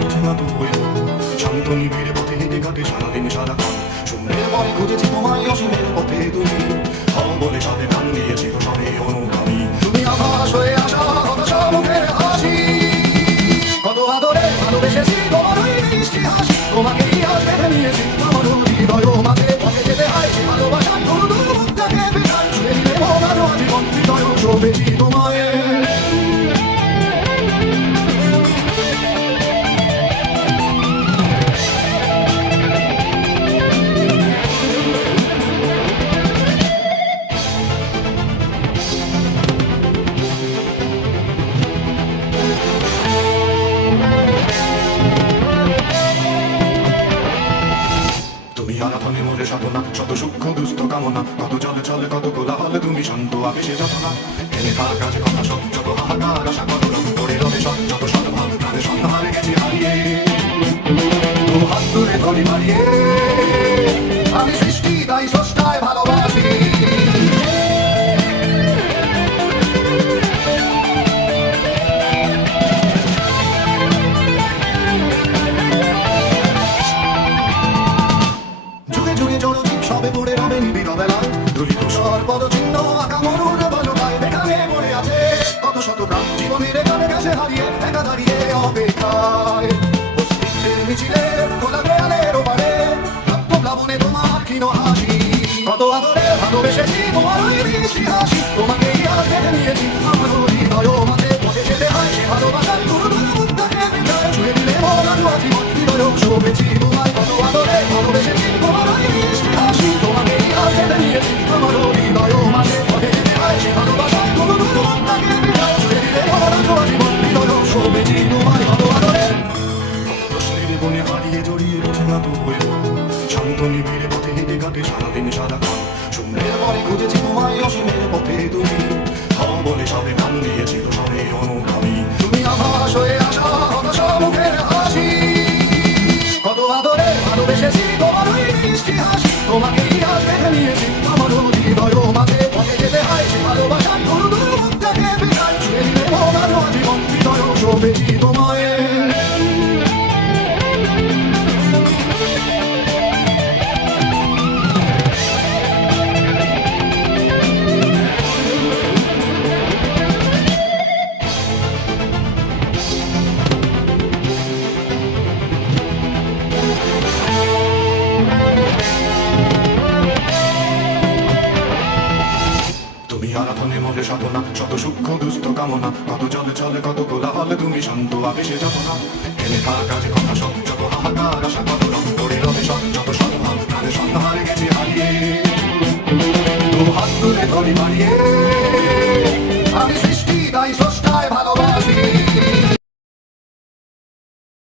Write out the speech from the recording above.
বোঝে না তো হইল শান্ত নিবিড় পথে হেঁটে কাটে সারাদিন সারাক্ষণ শূন্যের পরে খুঁজেছি তোমায় অসীমের পথে তুমি হও বলে সাথে গান দিয়েছিল সনে অনুগামী তুমি আভাস হয়ে আসা হতাশা মুখের হাসি কত আদরে ভালোবেসেছি তোমার ওই মিষ্টি হাসি তোমাকেই আজ বেঁধে নিয়েছি আমার হৃদয় মাঝে পথে যেতে হয় সে ভালোবাসার দূর দূর মুখটাকে বেশায় ছুঁয়ে দিলে মন আরো আজীবন হৃদয় শোভেছি তোমায় আরাধনে মোরে সাধনা শত সূক্ষ্ম দুস্থ কামনা কত চলে চলে কত কোলাহল তুমি শান্ত আবেশে যতনা এনে তার কাছে কথা সব যত হাহাকার আশা কত রং করে রবে সব যত সদভাব প্রাণে সন্ধানে গেছি হারিয়ে তো হাত ধরে ধরি মারিয়ে আমি সৃষ্টি তাই স্রষ্টায় ভালোবাসি সবে পড়ে রবে নিবিড় বেলায় দুলিত সর্বদ চিহ্ন আঁকা মরুর বলকায় এখানে পড়ে আছে কত শত প্রাণ জীবনের এখানে গেছে হারিয়ে একা দাঁড়িয়ে অপেক্ষায় অস্তিত্বের মিছিলে খোলা দেয়ালের ওপারে প্লাবনে তোমার ক্ষীণ হাসি কত আদরে ভালোবেসেছি তোমার ওই মিষ্টি হাসি তোমাকেই আজ বেঁধে নিয়েছি আমার হৃদয় মাঝে পথে যেতে হয় সে ভালোবাসার দূর দূর মুখটাকে বিদায় ছুঁয়ে দিলে মন আজ জীবন হৃদয় শোভেছি তোমায় কত আদরে ভালোবেসেছি তোমার ওই মিষ্টি হাসি তোমাকেই আজ বেঁধে নিয়েছি আমার হৃদয় মাঝে পথে যেতে হয় সে ভালোবাসার দূর দূর মুখটাকে বিদায় ছুঁয়ে দিলে মন আজ জীবন হৃদয় শোভেছি তোমায় কত আদরে প্রশ্নের বনে হারিয়ে জড়িয়ে বোঝে না তো হইল শান্ত নিবিড় পথে হেঁটে কাটে সারাদিন সারাক্ষণ শূন্যের পরে খুঁজেছি তোমায় অসীমের পথে তুমি হও বলে সবে গান দিয়েছিল সবে অনুগামী তুমি আভাস হয়ে আসা হতাশা মুখের হাসি কত আদরে ভালোবেসেছি তোমার ওই মিষ্টি হাসি তোমাকেই আজ বেঁধে নিয়েছি আমার হৃদয় মাঝে পথে যেতে হয় সে ভালোবাসার দূর দূর মুখটাকে বিদায় ছুঁয়ে দিলে মন আরো জীবন হৃদয় শোভেছি তোমায় আরাধনে মোরে সাধনা শত সূক্ষ্ম দুস্থ কামনা কত চলে চলে কত কোলাহল তুমি শান্ত আবেশে যতনা এনে তার কাছে কথা সব যত হাহাকার আশা কত রং করে রবে সব যত সদভাব প্রাণে সন্ধানে গেছি হারিয়ে তো হাত তুলে ধরি মারিয়ে